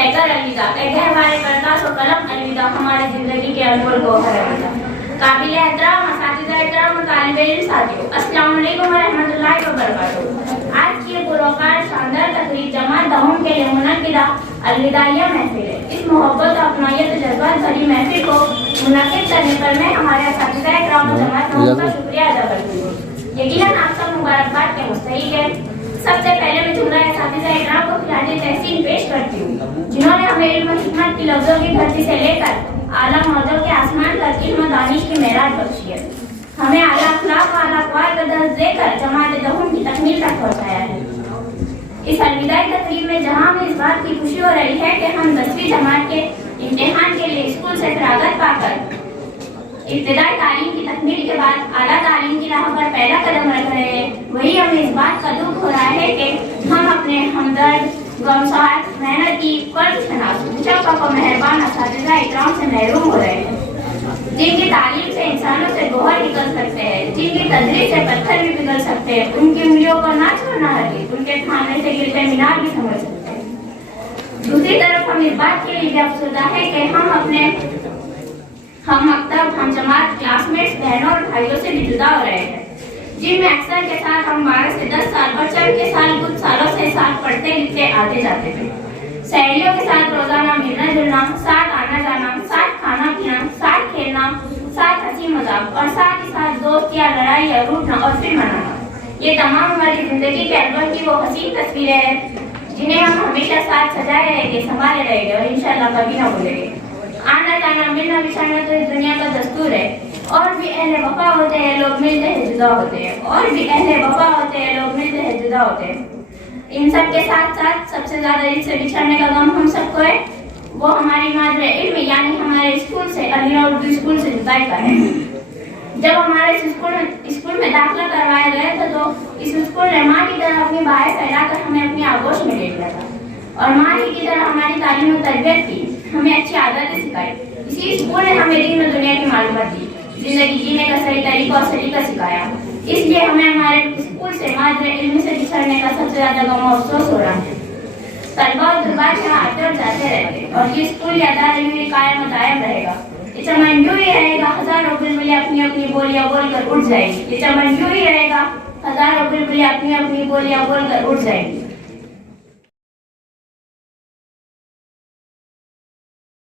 कहकर अलविदा, कह हमारे करतास और कलम अलविदा, हमारी जिंदगी के अनमोल गौहर अलविदा। काबिल एहतराम असातिज़ा एहतराम और तालिबे इल्म साथियों, अस्सलाम वालेकुम व रहमतुल्लाहि व बरकातुहू। आज की ये पुरवकार शानदार तकरीब जमात दहम के लिए मुनक्किदा अलविदाइया महफिल है। इस मोहब्बत और अपनायत जज्बात भरी महफिल को मुनक्किद करने पर मैं हमारे असातिज़ा एहतराम और जमात दहम का शुक्रिया अदा करती हूँ। यकीनन आप सब मुबारकबाद के मुस्तहिक है। सबसे पहले मैं जुमला असातिज़ा एहतराम को खिराज तहसीन पेश करती हूँ, जिन्होंने हमें इल्म हिकमत की लफ्ज़ों की धरती से लेकर आला मौजों के आसमान तक इल्म दानिश की मेराज बख्शी है। हमें आला अखलाक और आला अक़वाल का दर्ज देकर जमात दहम की तकमील तक पहुँचाया है। इस अलविदाई तकरीब में जहाँ हमें इस बात की खुशी हो रही है कि हम 10वीं जमात के इम्तिहान के लिए स्कूल से फरागत पाकर इब्तिदाई तालीम की तकमील के बाद आला तालीम की राह पर पहला कदम रख रहे हैं, वही हमें इस बात का दुख हो रहा है कि हम अपने हमदर्द, गमसार, मेहनती, कर्ज शनास, मुशफ़क़ और मेहरबान असातिज़ा इकराम से महरूम हो रहे हैं, जिनकी तालीम से इंसानों से गोहर निकल सकते हैं, जिनकी तदरीस से पत्थर भी पिघल सकते हैं, उनकी उंगलियों को ना छोड़ना हरगिज़, उनके थामे से गिरते मीनार भी समझ सकते हैं। दूसरी तरफ हम इस बात के लिए भी अफसरदा है कि हम मकतब, हम जमात, क्लासमेट्स, बहनों और भाइयों से भी जुदा हो रहे हैं, जिनमें अक्सर के साथ हम 12 से 10 साल, बचपन के साल कुछ सालों से साथ पढ़ते लिखते आते जाते थे। सहेलियों के साथ रोजाना मिलना जुलना, साथ आना जाना, साथ खाना पीना, साथ खेलना, साथ हंसी मजाक और साथ ही साथ दोस्त या लड़ाई या रूठना और फिर मनाना, ये तमाम हमारी जिंदगी के एल्बम की वो हसीन तस्वीरें हैं जिन्हें हम हमेशा साथ सजाए रहेंगे, संभाले रहेंगे और इंशाल्लाह कभी ना भूलेंगे। आना जाना, मिलना बिछाना तो इस दुनिया का दस्तूर है। और भी अहले वफा होते हैं, लोग मिलते हैं जुदा होते हैं, और भी अहले वफा होते हैं, लोग मिलते हैं जुदा होते हैं। इन सब के साथ साथ सबसे ज्यादा इससे बिछड़ने का गम हम सबको है, वो हमारी मादरे इल्म यानी हमारे स्कूल से, अलीरा उर्दू स्कूल से जुदाई का है। जब हमारे स्कूल में दाखिला करवाया गया था तो इस स्कूल ने माँ की तरह अपनी बाहें फैलाकर हमें अपनी आगोश में ले लिया था और माँ ही की तरह हमारी तालीम और तरबियत की, हमें अच्छी आदतें सिखाई। इसी स्कूल ने हमें दीन और दुनिया की मालूमात दी, जिंदगी जीने का सही तरीका और सलीका सिखाया। इसलिए हमें हमारे स्कूल से मादरे इल्म से बिछड़ने का सबसे ज्यादा गम और अफसोस हो रहा है। तलबा और तुलबा यहाँ आते और जाते रहते और ये स्कूल यादार यूं कायम दायम रहेगा। ये चमन यूं ही रहेगा, हजारों बुलबुलें अपनी अपनी बोलियां बोलकर उड़ जाएगी। ये चमन यूं ही रहेगा, हजारों बुलबुलें अपनी अपनी बोलियां बोलकर उड़ जाएगी।